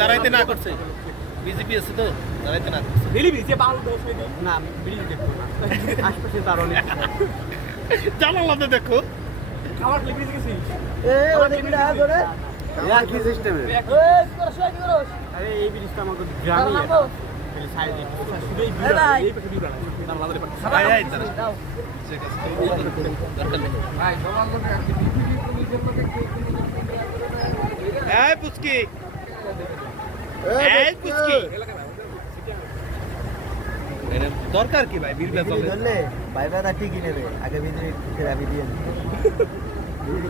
দাঁড়াইতে না করছে বিজেপি আছে তো দাঁড়াইতে না করছে না ব্রিজ দেখো না আশপাশে তার অনেক জানালাতে দেখো খাবার ব্রিজ গেছি কি সিস্টেমে আরে এই ব্রিজটা আমাকে গ্রামে সাইডে শুধুই দরকার কি ভাই বিল ধরলে ভাই ভাই ঠিকই নেবে আগে ভিতরে থেরাপি দিয়ে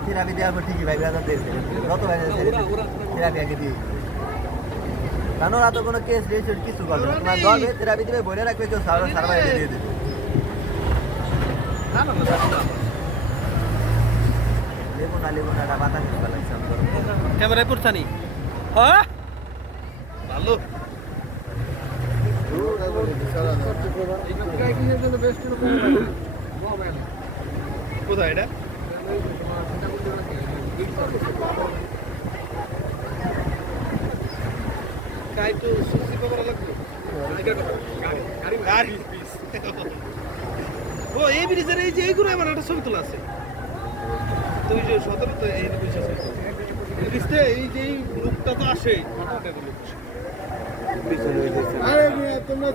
থেরাপি দেওয়ার পর ঠিকই ভাই ভাই দিয়েছে কত ভাই থেরাপি আগে দিয়ে জানো না তো কোনো কেস রেজিস্টার কিছু করবে না তোমার দলে থেরাপি দিবে বলে রাখবে কেউ সার্ভার দিয়ে দেবে লেবু না বাতাস লাগছে ক্যামেরায় পড়ছানি হ্যাঁ ভালো কোথায় এটা ও এই ব্রিজের এই যে এইগুলো আমার একটা ছবি তোলা আছে তো ওই যে 17 তো এই ব্রিজে এই যে রূপটা তো আসে তোমরা